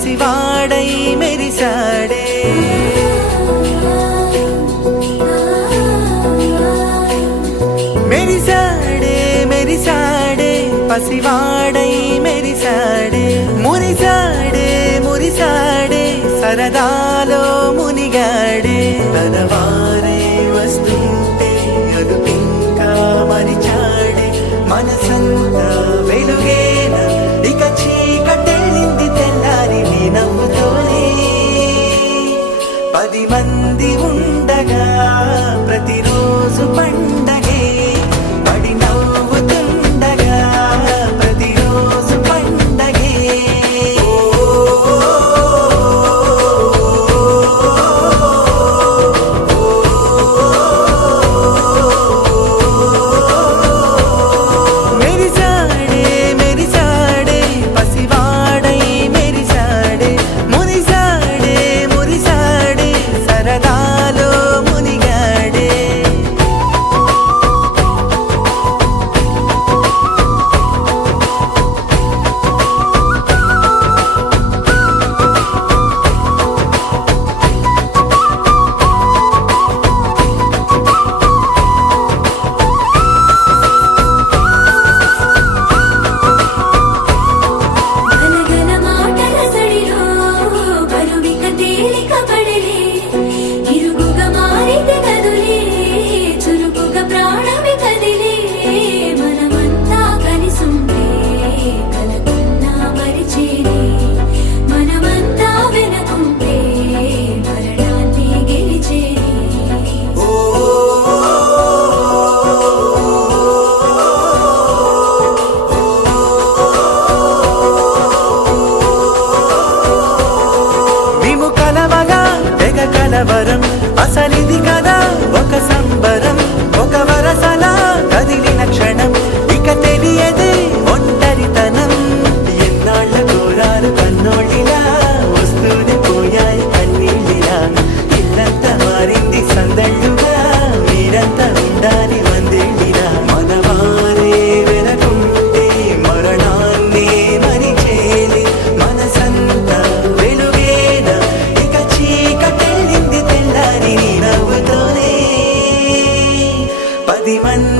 పసివాడై మెరిసాడే మెరిసాడే మెరిసాడే పసివాడై మెరిసాడే మురిసాడే మురిసాడే సరదాలో మునిగాడే తన వారే వస్తుంటే అదుపింకా మరిచాడే మనసంతా వెలుగేన ఇక చీకటెళ్ళింది తెల్లారి నీ నవ్వుతోనే 10 మంది ఉండగా ప్రతిరోజు పండగే పడి నవ్వుతుండగా ప్రతిరోజు పండగే మెరిసాడే మెరిసాడే పసివాడై మెరిసాడే మురిసాడే మురిసాడే సరదాలో మునిగాడే గలగల మాటల సడిలో బరువిక తేలిక పడలే ఇరుగుగా మారితే కదులే చురుకుగా ప్రాణమి కదిలే మనమంతా కలిసుంటే కలకున్నా మరిచేనే మనమంతా వెనకుంటే మరణాన్ని గెలిచేనే మేము కలవగా తెగ కలవరం అసలిది కదా ఒక సంబరం ఒక వరసలా కదిలిన క్షణం ఇక తెలియదే ఒంటరితనం ఎన్నాళ్ళ కోరాలు కన్నోళ్ళిలా వస్తూనే పోయాయి కన్నీళ్ళిలా ఇల్లంతా మారింది సందళ్ళుగా మీరంతా ఉండాలి వందేళ్ళిలా మనవారే వెనకుంటే మరణాన్ని మరిచేది మనసంతా వెలుగేన ఇక చీకటెళ్ళింది తెల్లారి నీ నవ్వుతోనే 10 మంది